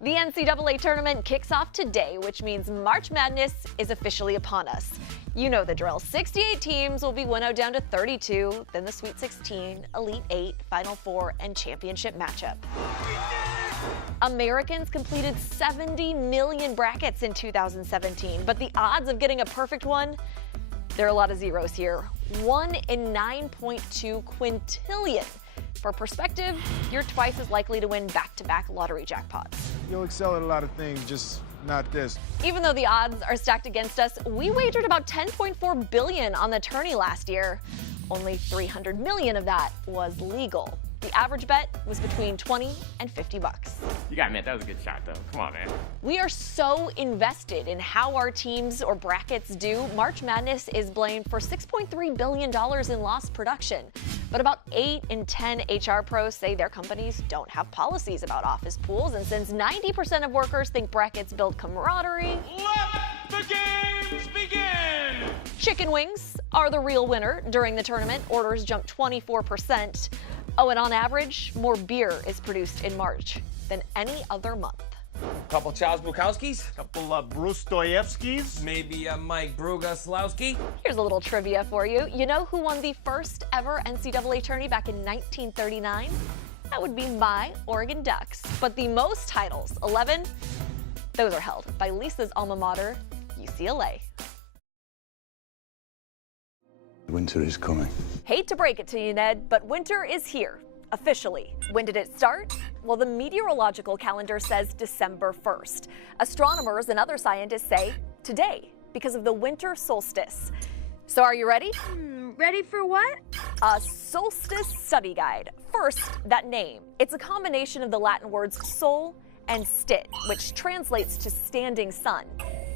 The NCAA tournament kicks off today, which means March Madness is officially upon us. You know the drill. 68 teams will be winnowed down to 32, then the Sweet 16, Elite 8, Final Four, and championship matchup. Americans completed 70 million brackets in 2017, but the odds of getting a perfect one, there are a lot of zeros here. 1 in 9.2 quintillion. For perspective, you're twice as likely to win back-to-back lottery jackpots. You'll excel at a lot of things, just not this. Even though the odds are stacked against us, we wagered about $10.4 billion on the tourney last year. Only $300 million of that was legal. The average bet was between 20 and 50 bucks. You gotta admit, that was a good shot, though. Come on, man. We are so invested in how our teams or brackets do. March Madness is blamed for $6.3 billion in lost production. But about 8 in 10 HR pros say their companies don't have policies about office pools. And since 90% of workers think brackets build camaraderie, let the games begin! Chicken wings are the real winner during the tournament. Orders jumped 24%. Oh, and on average, more beer is produced in March than any other month. Couple Charles Bukowskis. Couple of Brustoyevskis. Maybe a Mike Brugaslowski. Here's a little trivia for you. You know who won the first ever NCAA tourney back in 1939? That would be my Oregon Ducks. But the most titles, 11, those are held by Lisa's alma mater, UCLA. Winter is coming. Hate to break it to you, Ned, but winter is here, officially. When did it start? Well, the meteorological calendar says December 1st. Astronomers and other scientists say today, because of the winter solstice. So are you ready? Ready for what? A solstice study guide. First, that name. It's a combination of the Latin words sol and stit, which translates to standing sun.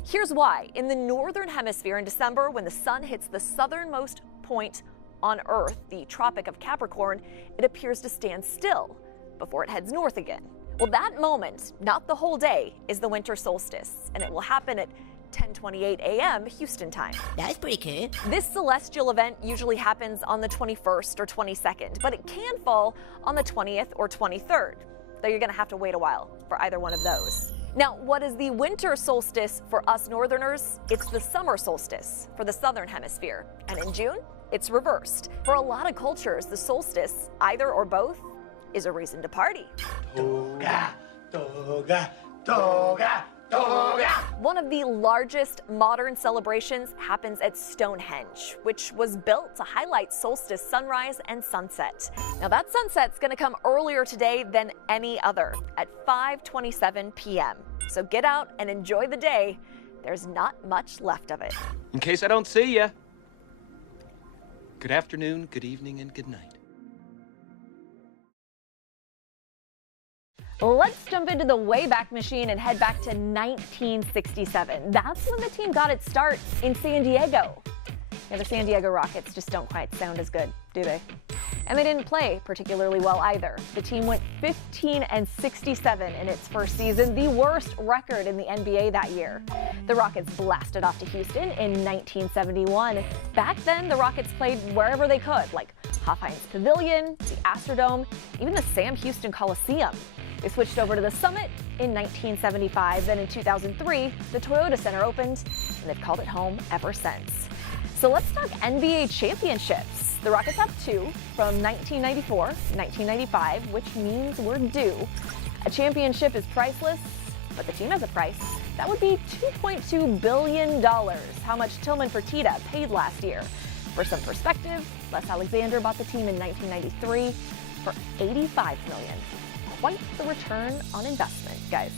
Here's why. In the northern hemisphere in December, when the sun hits the southernmost point on Earth, the Tropic of Capricorn, it appears to stand still before it heads north again. Well, that moment, not the whole day, is the winter solstice, and it will happen at 10:28 a.m. Houston time. That's pretty cool. This celestial event usually happens on the 21st or 22nd, but it can fall on the 20th or 23rd, though you're going to have to wait a while for either one of those. Now, what is the winter solstice for us northerners? It's the summer solstice for the southern hemisphere. And in June, it's reversed. For a lot of cultures, the solstice, either or both, is a reason to party. Toga, toga, toga, toga. One of the largest modern celebrations happens at Stonehenge, which was built to highlight solstice sunrise and sunset. Now that sunset's going to come earlier today than any other at 5:27 p.m. So get out and enjoy the day. There's not much left of it. In case I don't see ya, good afternoon, good evening, and good night. Let's jump into the Wayback Machine and head back to 1967. That's when the team got its start in San Diego. Yeah, the San Diego Rockets just don't quite sound as good, do they? And they didn't play particularly well either. The team went 15-67 in its first season, the worst record in the NBA that year. The Rockets blasted off to Houston in 1971. Back then, the Rockets played wherever they could, like Hofheinz Pavilion, the Astrodome, even the Sam Houston Coliseum. They switched over to the Summit in 1975. Then in 2003, the Toyota Center opened, and they've called it home ever since. So let's talk NBA championships. The Rockets have 2 from 1994, 1995, which means we're due. A championship is priceless, but the team has a price. That would be $2.2 billion, how much Tillman Fertitta paid last year. For some perspective, Les Alexander bought the team in 1993 for $85 million. Quite the return on investment, guys.